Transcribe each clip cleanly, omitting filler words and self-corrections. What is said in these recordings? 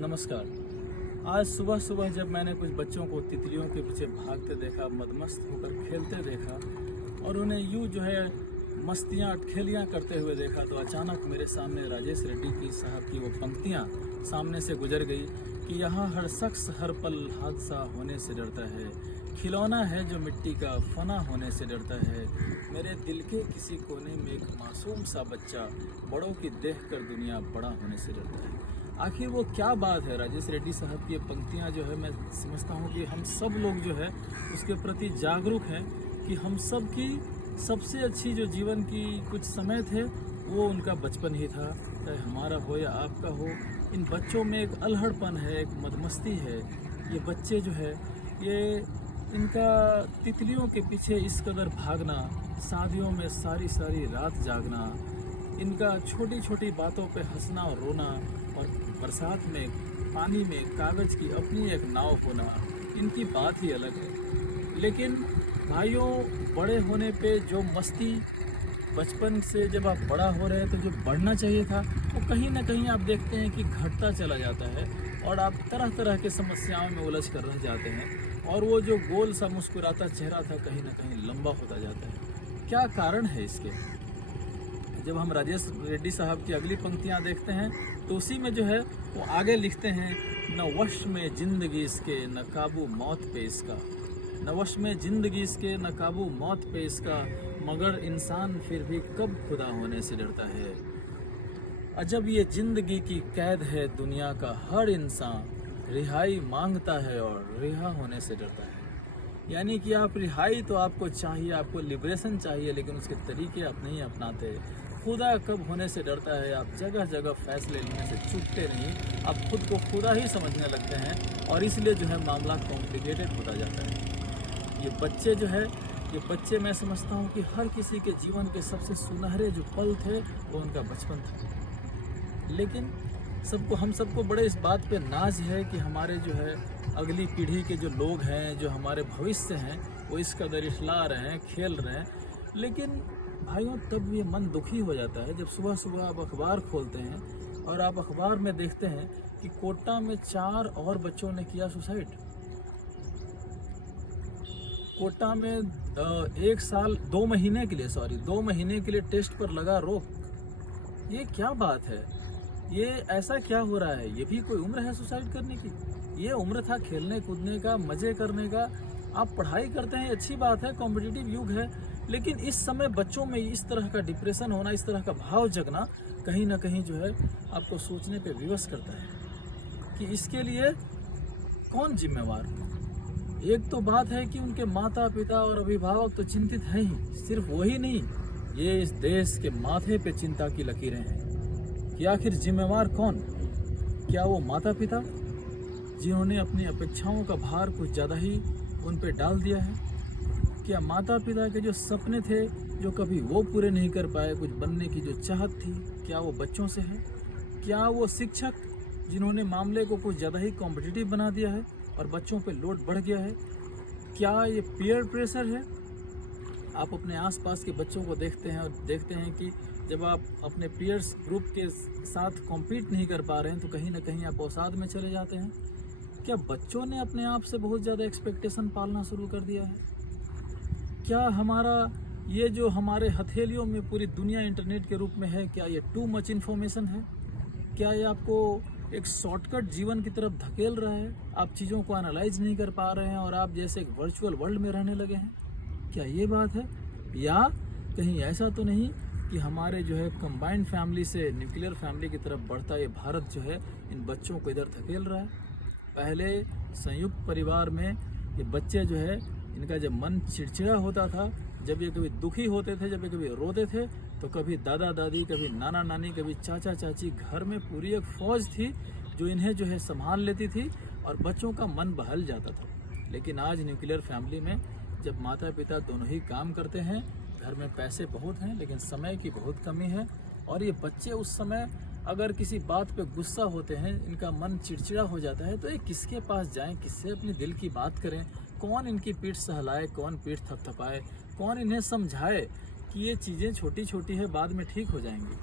नमस्कार। आज सुबह सुबह जब मैंने कुछ बच्चों को तितलियों के पीछे भागते देखा, मदमस्त होकर खेलते देखा और उन्हें यूं जो है मस्तियाँ अटखेलियाँ करते हुए देखा, तो अचानक मेरे सामने राजेश रेड्डी की साहब की वो पंक्तियाँ सामने से गुजर गई कि यहाँ हर शख्स हर पल हादसा होने से डरता है, खिलौना है जो मिट्टी का फना होने से डरता है। मेरे दिल के किसी कोने में एक मासूम सा बच्चा बड़ों की देख कर दुनिया बड़ा होने से डरता है। आखिर वो क्या बात है? राजेश रेड्डी साहब की ये पंक्तियाँ जो है, मैं समझता हूँ कि हम सब लोग जो है उसके प्रति जागरूक हैं कि हम सब की सबसे अच्छी जो जीवन की कुछ समय थे वो उनका बचपन ही था, चाहे हमारा हो या आपका हो। इन बच्चों में एक अल्हड़पन है, एक मदमस्ती है। ये बच्चे जो है ये इनका तितलियों के पीछे इस कदर भागना, शादियों में सारी सारी रात जागना, इनका छोटी छोटी बातों पे हंसना और रोना, और बरसात में पानी में कागज़ की अपनी एक नाव होना, इनकी बात ही अलग है। लेकिन भाइयों, बड़े होने पे जो मस्ती बचपन से जब आप बड़ा हो रहे हैं तो जो बढ़ना चाहिए था वो कहीं ना कहीं आप देखते हैं कि घटता चला जाता है और आप तरह तरह के समस्याओं में उलझ कर रह जाते हैं और वो जो गोल सा मुस्कुराता चेहरा था कहीं ना कहीं लंबा होता जाता है। क्या कारण है इसके? जब हम राजेश रेड्डी साहब की अगली पंक्तियां देखते हैं तो उसी में जो है वो आगे लिखते हैं, न वश में जिंदगी इसके न काबू मौत पे इसका, न वश में जिंदगी इसके न काबू मौत पे इसका, मगर इंसान फिर भी कब खुदा होने से डरता है। अजब ये जिंदगी की कैद है दुनिया का हर इंसान, रिहाई मांगता है और रिहा होने से डरता है। यानी कि आप रिहाई तो आपको चाहिए, आपको लिबरेशन चाहिए, लेकिन उसके तरीके आप नहीं अपनाते। खुदा कब होने से डरता है, आप जगह जगह फैसले लेने से चूकते नहीं, आप खुद को खुदा ही समझने लगते हैं और इसलिए जो है मामला कॉम्प्लिकेटेड होता जाता है। ये बच्चे जो है, ये बच्चे मैं समझता हूँ कि हर किसी के जीवन के सबसे सुनहरे जो पल थे वो उनका बचपन था। लेकिन हम सबको बड़े इस बात पे नाज है कि हमारे जो है अगली पीढ़ी के जो लोग हैं, जो हमारे भविष्य हैं, वो इस कदर इठला रहे हैं, खेल रहे हैं। लेकिन भाइयों, तब ये मन दुखी हो जाता है जब सुबह सुबह आप अखबार खोलते हैं और आप अखबार में देखते हैं कि कोटा में 4 और बच्चों ने किया सुसाइड। कोटा में 1 साल 2 महीने के लिए 2 महीने के लिए टेस्ट पर लगा रोक। ये क्या बात है? ये ऐसा क्या हो रहा है? ये भी कोई उम्र है सुसाइड करने की? ये उम्र था खेलने कूदने का, मज़े करने का। आप पढ़ाई करते हैं, अच्छी बात है, कॉम्पिटिटिव युग है, लेकिन इस समय बच्चों में इस तरह का डिप्रेशन होना, इस तरह का भाव जगना कहीं ना कहीं जो है आपको सोचने पे विवश करता है कि इसके लिए कौन जिम्मेवार है। एक तो बात है कि उनके माता पिता और अभिभावक तो चिंतित हैं ही, सिर्फ वही नहीं, ये इस देश के माथे पे चिंता की लकीरें हैं कि आखिर जिम्मेवार कौन? क्या वो माता पिता जिन्होंने अपनी अपेक्षाओं का भार कुछ ज़्यादा ही उन पे डाल दिया है? क्या माता पिता के जो सपने थे जो कभी वो पूरे नहीं कर पाए, कुछ बनने की जो चाहत थी, क्या वो बच्चों से है? क्या वो शिक्षक जिन्होंने मामले को कुछ ज़्यादा ही कॉम्पिटिटिव बना दिया है और बच्चों पे लोड बढ़ गया है? क्या ये पीयर प्रेशर है? आप अपने आसपास के बच्चों को देखते हैं और देखते हैं कि जब आप अपने पीयर्स ग्रुप के साथ कॉम्पीट नहीं कर पा रहे हैं तो कहीं ना कहीं आप अवसाद में चले जाते हैं। क्या बच्चों ने अपने आप से बहुत ज़्यादा एक्सपेक्टेशन पालना शुरू कर दिया है? क्या हमारा ये जो हमारे हथेलियों में पूरी दुनिया इंटरनेट के रूप में है, क्या ये टू मच इन्फॉर्मेशन है? क्या ये आपको एक शॉर्टकट जीवन की तरफ धकेल रहा है? आप चीज़ों को एनालाइज नहीं कर पा रहे हैं और आप जैसे एक वर्चुअल वर्ल्ड में रहने लगे हैं? क्या ये बात है? या कहीं ऐसा तो नहीं कि हमारे जो है कंबाइंड फैमिली से न्यूक्लियर फैमिली की तरफ बढ़ता ये भारत जो है इन बच्चों को इधर धकेल रहा है? पहले संयुक्त परिवार में ये बच्चे जो है, इनका जब मन चिड़चिड़ा होता था, जब ये कभी दुखी होते थे, जब ये कभी रोते थे, तो कभी दादा दादी, कभी नाना नानी, कभी चाचा चाची, घर में पूरी एक फौज थी जो इन्हें जो है संभाल लेती थी और बच्चों का मन बहल जाता था। लेकिन आज न्यूक्लियर फैमिली में जब माता पिता दोनों ही काम करते हैं, घर में पैसे बहुत हैं लेकिन समय की बहुत कमी है, और ये बच्चे उस समय अगर किसी बात पे गुस्सा होते हैं, इनका मन चिड़चिड़ा हो जाता है, तो ये किसके पास जाएं, किससे अपने दिल की बात करें? कौन इनकी पीठ सहलाए, कौन पीठ थपथपाए, कौन इन्हें समझाए कि ये चीज़ें छोटी छोटी है, बाद में ठीक हो जाएंगी।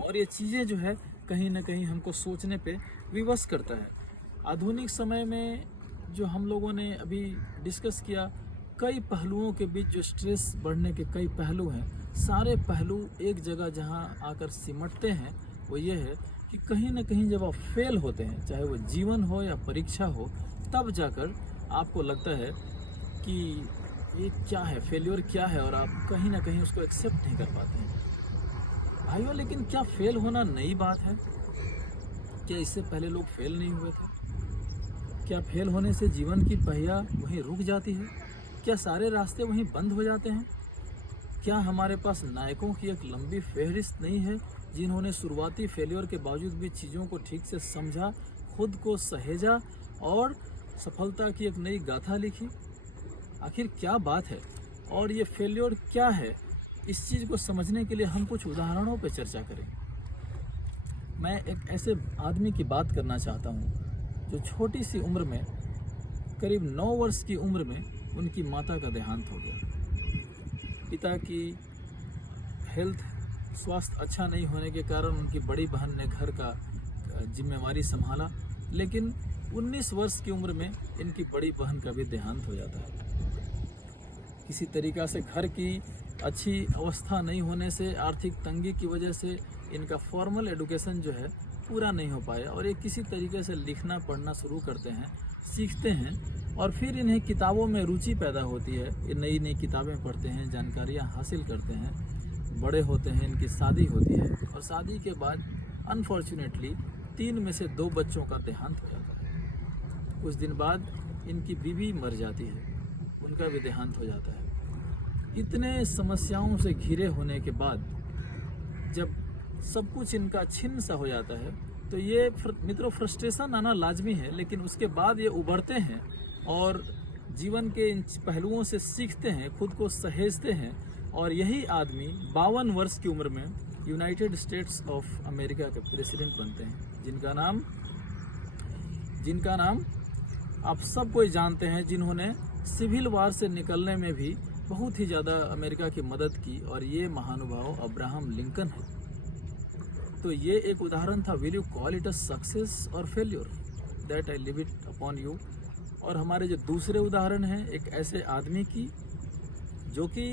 और ये चीज़ें जो है कहीं ना कहीं हमको सोचने पे विवश करता है। आधुनिक समय में जो हम लोगों ने अभी डिस्कस किया, कई पहलुओं के बीच जो स्ट्रेस बढ़ने के कई पहलू हैं, सारे पहलू एक जगह जहां आकर सिमटते हैं वो ये है कि कहीं ना कहीं जब आप फेल होते हैं, चाहे वो जीवन हो या परीक्षा हो, तब जाकर आपको लगता है कि ये क्या है, फेल्योर क्या है, और आप कहीं ना कहीं उसको एक्सेप्ट नहीं कर पाते हैं। भाइयों, लेकिन क्या फेल होना नई बात है? क्या इससे पहले लोग फेल नहीं हुए थे? क्या फेल होने से जीवन की पहिया वहीं रुक जाती है? क्या सारे रास्ते वहीं बंद हो जाते हैं? क्या हमारे पास नायकों की एक लंबी फहरिस्त नहीं है जिन्होंने शुरुआती फेलियर के बावजूद भी चीज़ों को ठीक से समझा, खुद को सहेजा और सफलता की एक नई गाथा लिखी? आखिर क्या बात है और ये फेलियर क्या है? इस चीज़ को समझने के लिए हम कुछ उदाहरणों पर चर्चा करें। मैं एक ऐसे आदमी की बात करना चाहता हूँ जो छोटी सी उम्र में, करीब 9 वर्ष की उम्र में उनकी माता का देहांत हो गया। पिता की हेल्थ, स्वास्थ्य अच्छा नहीं होने के कारण उनकी बड़ी बहन ने घर का जिम्मेवारी संभाला, लेकिन 19 वर्ष की उम्र में इनकी बड़ी बहन का भी देहांत हो जाता है। किसी तरीक़ा से घर की अच्छी अवस्था नहीं होने से, आर्थिक तंगी की वजह से इनका फॉर्मल एजुकेशन जो है पूरा नहीं हो पाया, और ये किसी तरीके से लिखना पढ़ना शुरू करते हैं, सीखते हैं, और फिर इन्हें किताबों में रुचि पैदा होती है। ये नई नई किताबें पढ़ते हैं, जानकारियाँ हासिल करते हैं, बड़े होते हैं, इनकी शादी होती है, और शादी के बाद अनफॉर्चुनेटली 3 में से 2 बच्चों का देहांत हो जाता है। कुछ दिन बाद इनकी बीवी मर जाती है, उनका भी देहांत हो जाता है। इतने समस्याओं से घिरे होने के बाद जब सब कुछ इनका छिन्न सा हो जाता है, तो ये मित्रों फ्रस्ट्रेशन आना लाजमी है, लेकिन उसके बाद ये उभरते हैं और जीवन के इन पहलुओं से सीखते हैं, खुद को सहेजते हैं, और यही आदमी 52 वर्ष की उम्र में यूनाइटेड स्टेट्स ऑफ अमेरिका के प्रेसिडेंट बनते हैं, जिनका नाम आप सब कोई जानते हैं, जिन्होंने सिविल वार से निकलने में भी बहुत ही ज़्यादा अमेरिका की मदद की, और ये महानुभाव अब्राहम लिंकन है। तो ये एक उदाहरण था, will you call it a success और failure, that I leave it upon you. और हमारे जो दूसरे उदाहरण हैं, एक ऐसे आदमी की जो कि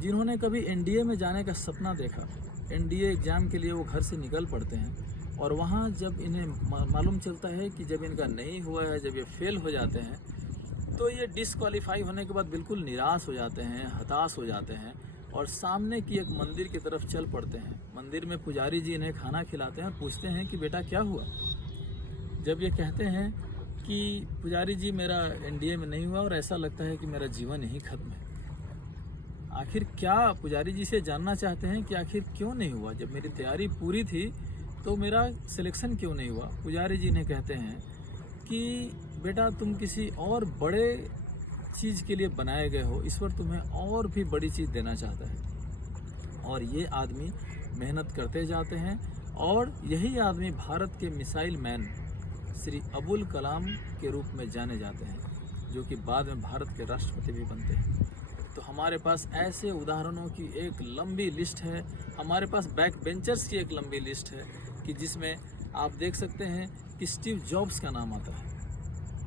जिन्होंने कभी एनडीए में जाने का सपना देखा। एनडीए एग्ज़ाम के लिए वो घर से निकल पड़ते हैं, और वहाँ जब इन्हें मालूम चलता है कि जब इनका नहीं हुआ है, जब ये फेल हो जाते हैं, तो ये डिसक्वालीफाई होने के बाद बिल्कुल निराश हो जाते हैं, हताश हो जाते हैं, और सामने की एक मंदिर की तरफ चल पड़ते हैं। मंदिर में पुजारी जी इन्हें खाना खिलाते हैं और पूछते हैं कि बेटा क्या हुआ। जब ये कहते हैं कि पुजारी जी मेरा एनडीए में नहीं हुआ और ऐसा लगता है कि मेरा जीवन यहीं खत्म है। आखिर क्या पुजारी जी से जानना चाहते हैं कि आखिर क्यों नहीं हुआ? जब मेरी तैयारी पूरी थी तो मेरा सिलेक्शन क्यों नहीं हुआ? पुजारी जी ने कहते हैं कि बेटा तुम किसी और बड़े चीज़ के लिए बनाए गए हो, ईश्वर तुम्हें और भी बड़ी चीज़ देना चाहता है। और ये आदमी मेहनत करते जाते हैं, और यही आदमी भारत के मिसाइल मैन श्री अबुल कलाम के रूप में जाने जाते हैं, जो कि बाद में भारत के राष्ट्रपति भी बनते हैं। तो हमारे पास ऐसे उदाहरणों की एक लंबी लिस्ट है, हमारे पास बैक बेंचर्स की एक लंबी लिस्ट है, कि जिसमें आप देख सकते हैं कि स्टीव जॉब्स का नाम आता है,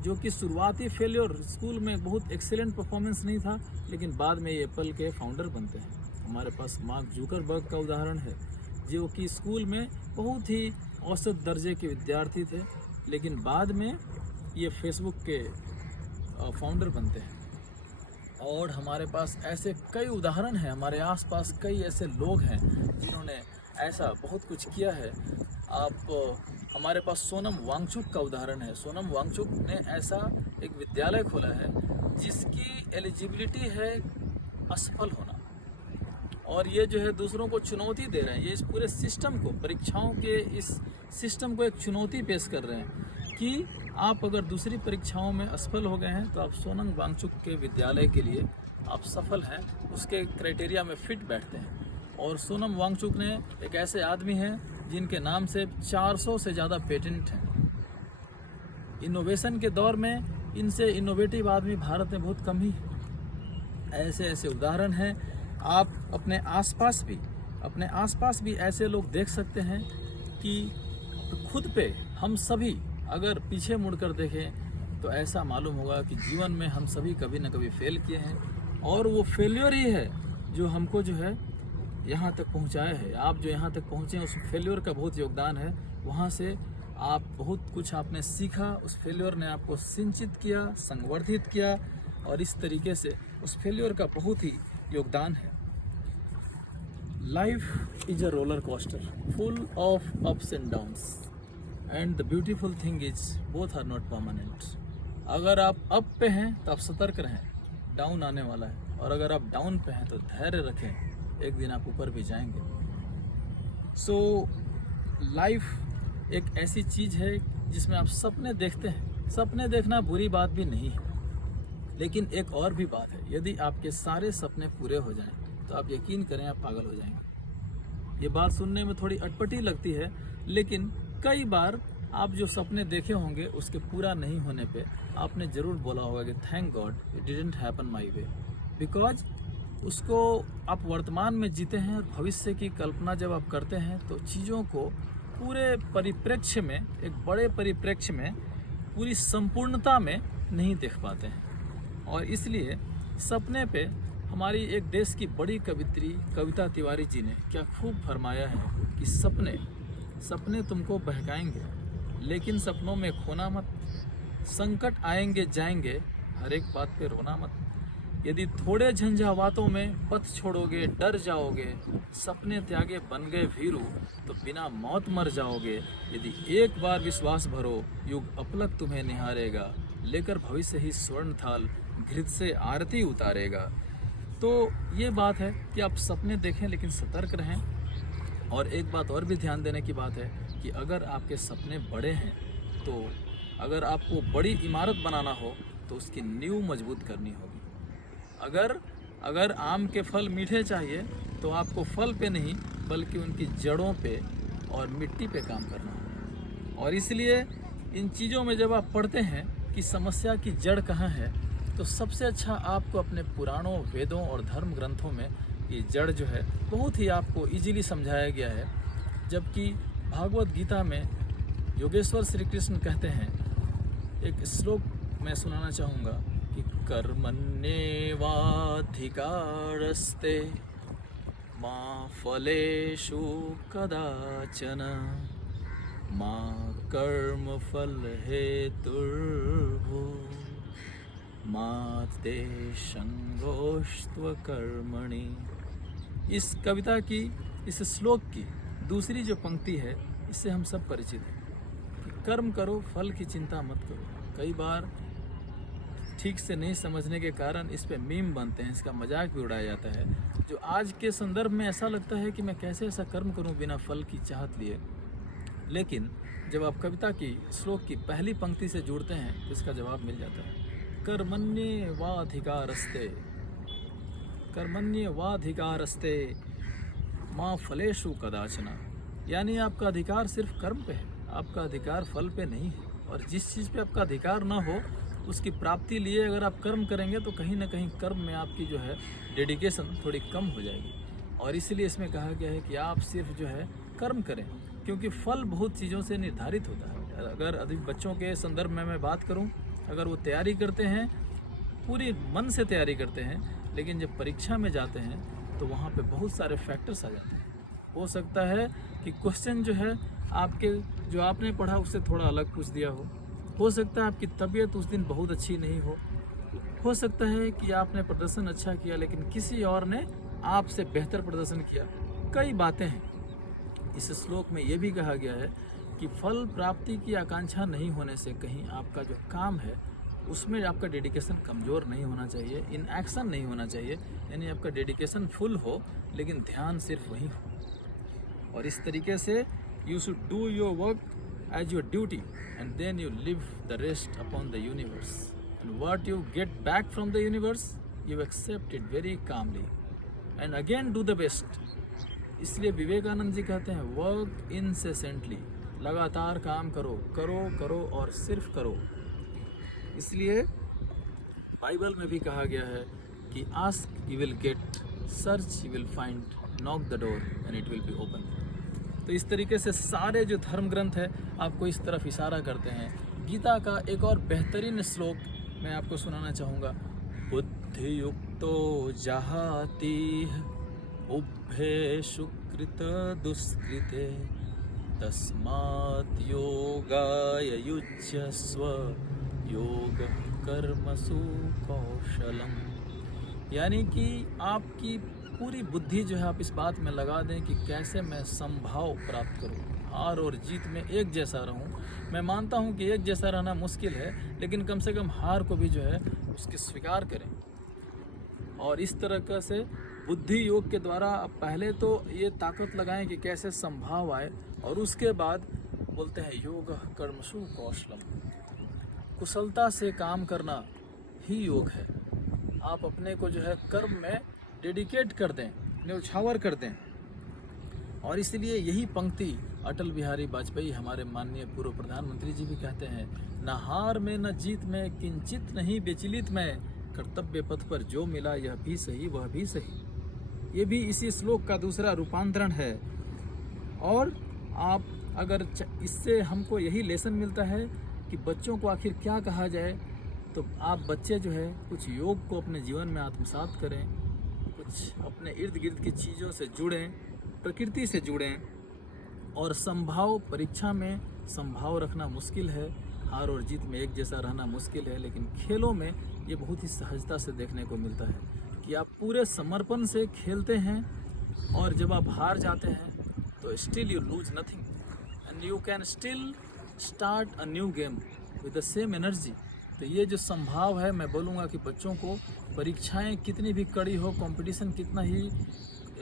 जो कि शुरुआती फेलियर, स्कूल में बहुत एक्सीलेंट परफॉर्मेंस नहीं था, लेकिन बाद में ये एप्पल के फाउंडर बनते हैं। हमारे पास मार्क जुकरबर्ग का उदाहरण है, जो कि स्कूल में बहुत ही औसत दर्जे के विद्यार्थी थे, लेकिन बाद में ये फेसबुक के फाउंडर बनते हैं। और हमारे पास ऐसे कई उदाहरण हैं, हमारे आसपास कई ऐसे लोग हैं जिन्होंने ऐसा बहुत कुछ किया है। हमारे पास सोनम वांगचुक का उदाहरण है। सोनम वांगचुक ने ऐसा एक विद्यालय खोला है जिसकी एलिजिबिलिटी है असफल होना, और ये जो है दूसरों को चुनौती दे रहे हैं। ये इस पूरे सिस्टम को, परीक्षाओं के इस सिस्टम को एक चुनौती पेश कर रहे हैं कि आप अगर दूसरी परीक्षाओं में असफल हो गए हैं तो आप सोनम वांगचुक के विद्यालय के लिए आप सफल हैं, उसके क्राइटेरिया में फिट बैठते हैं। और सोनम वांगचुक ने एक ऐसे आदमी हैं जिनके नाम से 400 से ज़्यादा पेटेंट हैं। इनोवेशन के दौर में इनसे इनोवेटिव आदमी भारत में बहुत कम ही है। ऐसे ऐसे उदाहरण हैं। आप अपने आसपास भी ऐसे लोग देख सकते हैं कि खुद पे हम सभी अगर पीछे मुड़कर देखें तो ऐसा मालूम होगा कि जीवन में हम सभी कभी न कभी फेल किए हैं, और वो फेल्योर ही है जो हमको जो है यहाँ तक पहुँचाया है। आप जो यहाँ तक पहुँचे हैं उस फेल्योर का बहुत योगदान है। वहाँ से आप बहुत कुछ आपने सीखा, उस फेल्योर ने आपको सिंचित किया, संवर्धित किया, और इस तरीके से उस फेल्योर का बहुत ही योगदान है। Life is a roller coaster full of ups and downs, and the beautiful thing is both are not permanent. अगर आप अप पे हैं तो आप सतर्क रहें, डाउन आने वाला है, और अगर आप डाउन पे हैं तो धैर्य रखें, एक दिन आप ऊपर भी जाएंगे। सो लाइफ एक ऐसी चीज़ है जिसमें आप सपने देखते हैं। सपने देखना बुरी बात भी नहीं है, लेकिन एक और भी बात है, यदि आपके सारे सपने पूरे हो जाएं तो आप यकीन करें आप पागल हो जाएंगे। ये बात सुनने में थोड़ी अटपटी लगती है, लेकिन कई बार आप जो सपने देखे होंगे उसके पूरा नहीं होने पे आपने ज़रूर बोला होगा कि thank God it didn't happen my way, because उसको आप वर्तमान में जीते हैं, और भविष्य की कल्पना जब आप करते हैं तो चीज़ों को पूरे परिप्रेक्ष्य में, एक बड़े परिप्रेक्ष्य में, पूरी संपूर्णता में नहीं देख पाते हैं। और इसलिए सपने पे हमारी एक देश की बड़ी कवित्री कविता तिवारी जी ने क्या खूब फरमाया है कि सपने तुमको बहकाएंगे, लेकिन सपनों में खोना मत। संकट आएंगे जाएंगे, हर एक बात पे रोना मत। यदि थोड़े झंझावातों में पथ छोड़ोगे डर जाओगे, सपने त्यागे बन गए भीरू तो बिना मौत मर जाओगे। यदि एक बार विश्वास भरो, युग अपलक तुम्हें निहारेगा, लेकर भविष्य ही स्वर्ण थाल घृत से आरती उतारेगा। तो ये बात है कि आप सपने देखें लेकिन सतर्क रहें। और एक बात और भी ध्यान देने की बात है कि अगर आपके सपने बड़े हैं तो अगर आपको बड़ी इमारत बनाना हो तो उसकी नींव मजबूत करनी होगी। अगर आम के फल मीठे चाहिए तो आपको फल पे नहीं बल्कि उनकी जड़ों पे और मिट्टी पे काम करना होगा। और इसलिए इन चीज़ों में जब आप पढ़ते हैं कि समस्या की जड़ कहाँ है, तो सबसे अच्छा आपको अपने पुराणों, वेदों और धर्म ग्रंथों में ये जड़ जो है बहुत ही आपको इजीली समझाया गया है। जबकि भागवत गीता में योगेश्वर श्री कृष्ण कहते हैं, एक श्लोक मैं सुनाना चाहूँगा कि कर्मण्येवाधिकारस्ते मा फलेषु कदाचन मा कर्मफल हेतुर्भूः मा ते संगोऽस्त्व कर्मणि। इस कविता की, इस श्लोक की दूसरी जो पंक्ति है, इससे हम सब परिचित हैं कि कर्म करो, फल की चिंता मत करो। कई बार ठीक से नहीं समझने के कारण इस पे मीम बनते हैं, इसका मजाक भी उड़ाया जाता है, जो आज के संदर्भ में ऐसा लगता है कि मैं कैसे ऐसा कर्म करूं बिना फल की चाहत लिए। लेकिन जब आप कविता की श्लोक की पहली पंक्ति से जुड़ते हैं तो इसका जवाब मिल जाता है। कर्मण्येवाधिकारस्ते, कर्मण्येवाधिकारस्ते माँ फलेषु कदाचन, यानी आपका अधिकार सिर्फ कर्म पे है, आपका अधिकार फल पे नहीं है। और जिस चीज़ पे आपका अधिकार ना हो उसकी प्राप्ति लिए अगर आप कर्म करेंगे तो कहीं ना कहीं कर्म में आपकी जो है डेडिकेशन थोड़ी कम हो जाएगी। और इसलिए इसमें कहा गया है कि आप सिर्फ जो है कर्म करें, क्योंकि फल बहुत चीज़ों से निर्धारित होता है। अगर अधिक बच्चों के संदर्भ में मैं बात करूं, अगर वो तैयारी करते हैं, पूरी मन से तैयारी करते हैं, लेकिन जब परीक्षा में जाते हैं तो वहाँ पे बहुत सारे फैक्टर्स आ जाते हैं। हो सकता है कि क्वेश्चन जो है आपके जो आपने पढ़ा उससे थोड़ा अलग पूछ दिया हो सकता है आपकी तबीयत उस दिन बहुत अच्छी नहीं हो सकता है कि आपने प्रदर्शन अच्छा किया लेकिन किसी और ने आपसे बेहतर प्रदर्शन किया। कई बातें हैं। इस श्लोक में ये भी कहा गया है कि फल प्राप्ति की आकांक्षा नहीं होने से कहीं आपका जो काम है उसमें आपका डेडिकेशन कमज़ोर नहीं होना चाहिए, इन एक्शन नहीं होना चाहिए, यानी आपका डेडिकेशन फुल हो लेकिन ध्यान सिर्फ वही हो। और इस तरीके से you should do your work as your duty and then you leave the rest upon the universe and what you get back from the universe you accept it very calmly and again do the best. इसलिए विवेकानंद जी कहते हैं work incessantly, लगातार काम करो करो करो और सिर्फ करो। इसलिए बाइबल में भी कहा गया है कि ask you will get, search you will find, knock the door and it will be open. तो इस तरीके से सारे जो धर्म ग्रंथ है आपको इस तरफ इशारा करते हैं। गीता का एक और बेहतरीन श्लोक मैं आपको सुनाना चाहूँगा। बुद्धि युक्तो जहाति उभे सुकृत दुष्कृते तस्मात् योगाय युज्यस्व योग कर्मसु कौशलम। यानी कि आपकी पूरी बुद्धि जो है आप इस बात में लगा दें कि कैसे मैं समभाव प्राप्त करूं, हार और जीत में एक जैसा रहूं। मैं मानता हूं कि एक जैसा रहना मुश्किल है, लेकिन कम से कम हार को भी जो है उसके स्वीकार करें। और इस तरह से बुद्धि योग के द्वारा आप पहले तो ये ताकत लगाएं कि कैसे संभाव आए, और उसके बाद बोलते हैं योग कर्मसु कौशलम। कुशलता से काम करना ही योग है। आप अपने को जो है कर्म में डेडिकेट कर दें, न्यौछावर कर दें। और इसलिए यही पंक्ति अटल बिहारी वाजपेयी हमारे माननीय पूर्व प्रधानमंत्री जी भी कहते हैं, न हार में न जीत में किंचित नहीं विचलित में, कर्तव्य पथ पर जो मिला यह भी सही वह भी सही। ये भी इसी श्लोक का दूसरा रूपांतरण है। और आप अगर इससे हमको यही लेसन मिलता है कि बच्चों को आखिर क्या कहा जाए, तो आप बच्चे जो है कुछ योग को अपने जीवन में आत्मसात करें, कुछ अपने इर्द गिर्द की चीज़ों से जुड़ें, प्रकृति से जुड़ें। और संभाव, परीक्षा में संभाव रखना मुश्किल है, हार और जीत में एक जैसा रहना मुश्किल है, लेकिन खेलों में ये बहुत ही सहजता से देखने को मिलता है कि आप पूरे समर्पण से खेलते हैं, और जब आप हार जाते हैं तो still you lose nothing and you can still start a new game with the same energy. तो ये जो संभाव है, मैं बोलूँगा कि बच्चों को परीक्षाएं कितनी भी कड़ी हो, कंपटीशन कितना ही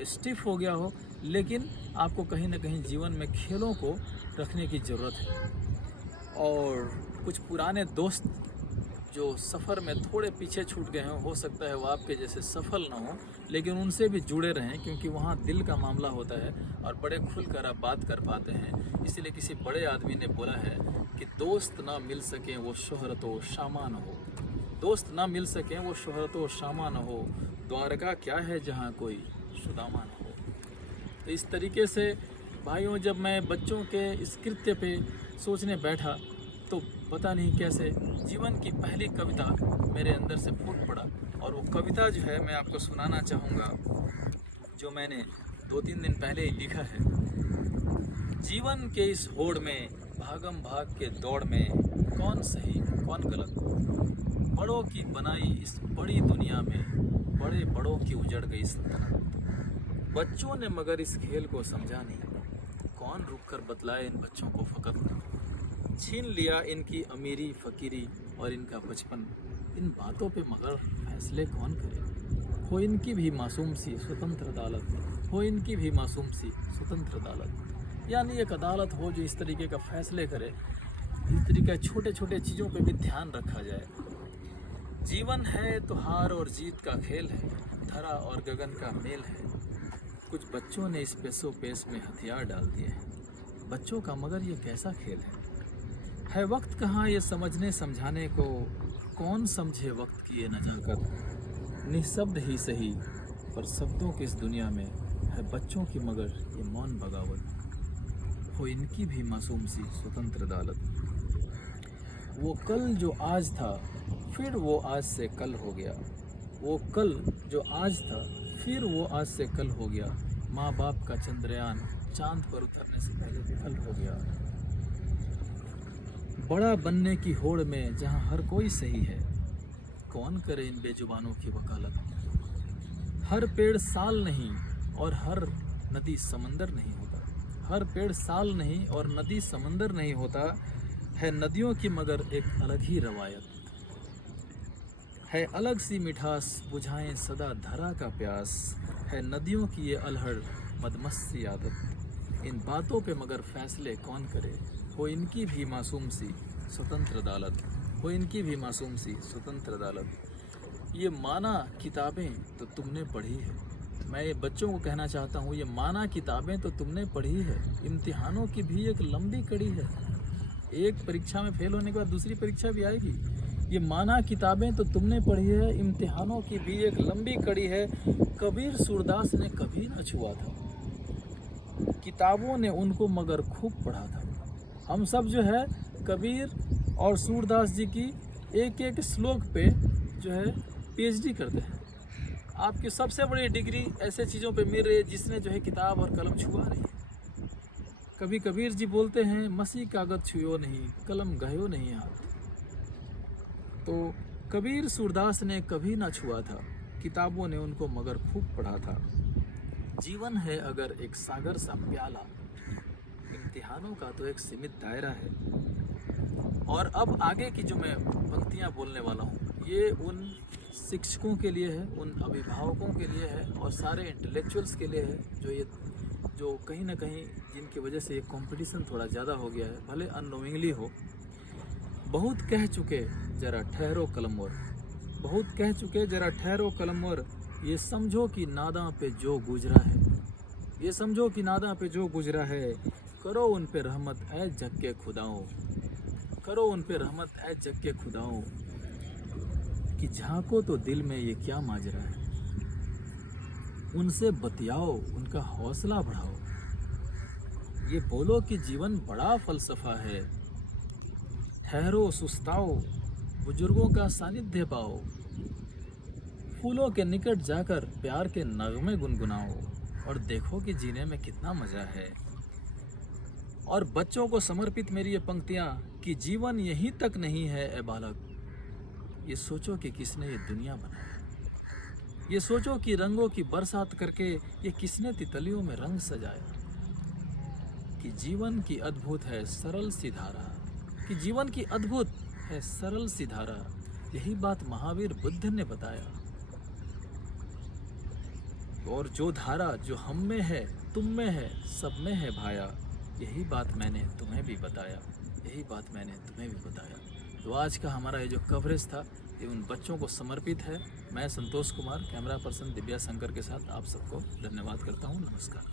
स्टिफ हो गया हो, लेकिन आपको कहीं ना कहीं जीवन में खेलों को रखने की ज़रूरत है। और कुछ पुराने दोस्त जो सफ़र में थोड़े पीछे छूट गए हों, हो सकता है वो आपके जैसे सफल ना हो, लेकिन उनसे भी जुड़े रहें, क्योंकि वहाँ दिल का मामला होता है और बड़े खुलकर आप बात कर पाते हैं। इसलिए किसी बड़े आदमी ने बोला है कि दोस्त ना मिल सकें वो शोहरत व शामा न हो, दोस्त ना मिल सकें वो शोहरत व शामा न हो, द्वारका क्या है जहाँ कोई सुदामा न हो। तो इस तरीके से भाइयों, जब मैं बच्चों के इस कृत्य पे सोचने बैठा तो पता नहीं कैसे जीवन की पहली कविता मेरे अंदर से फूट पड़ा। और वो कविता जो है मैं आपको सुनाना चाहूँगा, जो मैंने 2-3 दिन पहले ही लिखा है। जीवन के इस होड़ में, भागम भाग के दौड़ में, कौन सही कौन गलत, बड़ों की बनाई इस बड़ी दुनिया में, बड़े बड़ों की उजड़ गई सल्तनत। बच्चों ने मगर इस खेल को समझा नहीं, कौन रुक कर बतलाए इन बच्चों को फ़कत। छीन लिया इनकी अमीरी फ़कीरी और इनका बचपन, इन बातों पे मगर फैसले कौन करे। हो इनकी भी मासूम सी स्वतंत्र अदालत, हो इनकी भी मासूम सी स्वतंत्र अदालत। यानी एक अदालत हो जो इस तरीके का फैसले करे, इस तरीके छोटे छोटे चीज़ों पे भी ध्यान रखा जाए। जीवन है तो हार और जीत का खेल है, धरा और गगन का मेल है। कुछ बच्चों ने इस पेशो पेश में हथियार डाल दिए हैं। बच्चों का मगर ये कैसा खेल है वक्त कहाँ ये समझने समझाने को, कौन समझे वक्त की ये नजाकत। निःशब्द ही सही पर शब्दों की इस दुनिया में है बच्चों की मगर ये मौन बगावत। हो इनकी भी मासूम सी स्वतंत्र अदालत। वो कल जो आज था फिर वो आज से कल हो गया, वो कल जो आज था फिर वो आज से कल हो गया। माँ बाप का चंद्रयान चांद पर उतरने से पहले विफल हो गया। बड़ा बनने की होड़ में जहाँ हर कोई सही है, कौन करे इन बेजुबानों की वकालत। हर पेड़ साल नहीं और हर नदी समंदर नहीं होता, हर पेड़ साल नहीं और नदी समंदर नहीं होता। है नदियों की मगर एक अलग ही रवायत, है अलग सी मिठास बुझाएं सदा धरा का प्यास। है नदियों की ये अलहड़ मदमस्त सी आदत। इन बातों पे मगर फैसले कौन करे। हो इनकी भी मासूम सी स्वतंत्र अदालत, हो इनकी भी मासूम सी स्वतंत्र अदालत। ये माना किताबें तो तुमने पढ़ी है, मैं ये बच्चों को कहना चाहता हूँ, ये माना किताबें तो तुमने पढ़ी है। इम्तिहानों की भी एक लंबी कड़ी है, एक परीक्षा में फेल होने के बाद दूसरी परीक्षा भी आएगी। ये माना किताबें तो तुमने पढ़ी है, इम्तिहानों की भी एक लंबी कड़ी है। कबीर सूरदास ने कभी न छुआ था, किताबों ने उनको मगर खूब पढ़ा था। हम सब जो है कबीर और सूरदास जी की एक एक श्लोक पे जो है पीएचडी करते हैं। आपकी सबसे बड़ी डिग्री ऐसे चीज़ों पे मिल रही है जिसने जो है किताब और कलम छुआ नहीं है। कभी कबीर जी बोलते हैं मसी कागज छुयो नहीं, कलम गयो नहीं हाथ। तो कबीर सूरदास ने कभी ना छुआ था, किताबों ने उनको मगर खूब पढ़ा था। जीवन है अगर एक सागर सा प्याला, इम्तिहानों का तो एक सीमित दायरा है। और अब आगे की जो मैं पंक्तियाँ बोलने वाला हूँ ये उन शिक्षकों के लिए है, उन अभिभावकों के लिए है और सारे इंटेलेक्चुअल्स के लिए है जो कहीं ना कहीं जिनकी वजह से ये कंपटीशन थोड़ा ज़्यादा हो गया है, भले अननोइंगली हो। बहुत कह चुके जरा ठहरो कलमोर, बहुत कह चुके जरा ठहरो कलमोर, ये समझो कि नादा पे जो गुजरा है, ये समझो कि नादा पे जो गुजरा है, करो उन पे रहमत ऐ जग के खुदाओं, करो उन पे रहमत ऐ जग के खुदाओं, कि झांको तो दिल में ये क्या माजरा है, उनसे बतियाओ उनका हौसला बढ़ाओ, ये बोलो कि जीवन बड़ा फलसफा है, ठहरो सुस्ताओ बुजुर्गों का सानिध्य पाओ, फूलों के निकट जाकर प्यार के नगमे गुनगुनाओ और देखो कि जीने में कितना मजा है। और बच्चों को समर्पित मेरी ये पंक्तियाँ कि जीवन यहीं तक नहीं है ए बालक, ये सोचो कि किसने ये दुनिया बनाया, ये सोचो कि रंगों की बरसात करके ये किसने तितलियों में रंग सजाया, कि जीवन की अद्भुत है सरल सी धारा, कि जीवन की अद्भुत है सरल सी धारा, यही बात महावीर बुद्ध ने बताया। और जो धारा जो हम में है, तुम में है, सब में है भाया, यही बात मैंने तुम्हें भी बताया, यही बात मैंने तुम्हें भी बताया। तो आज का हमारा ये जो कवरेज था ये उन बच्चों को समर्पित है। मैं संतोष कुमार, कैमरा पर्सन दिव्या शंकर के साथ आप सबको धन्यवाद करता हूँ। नमस्कार।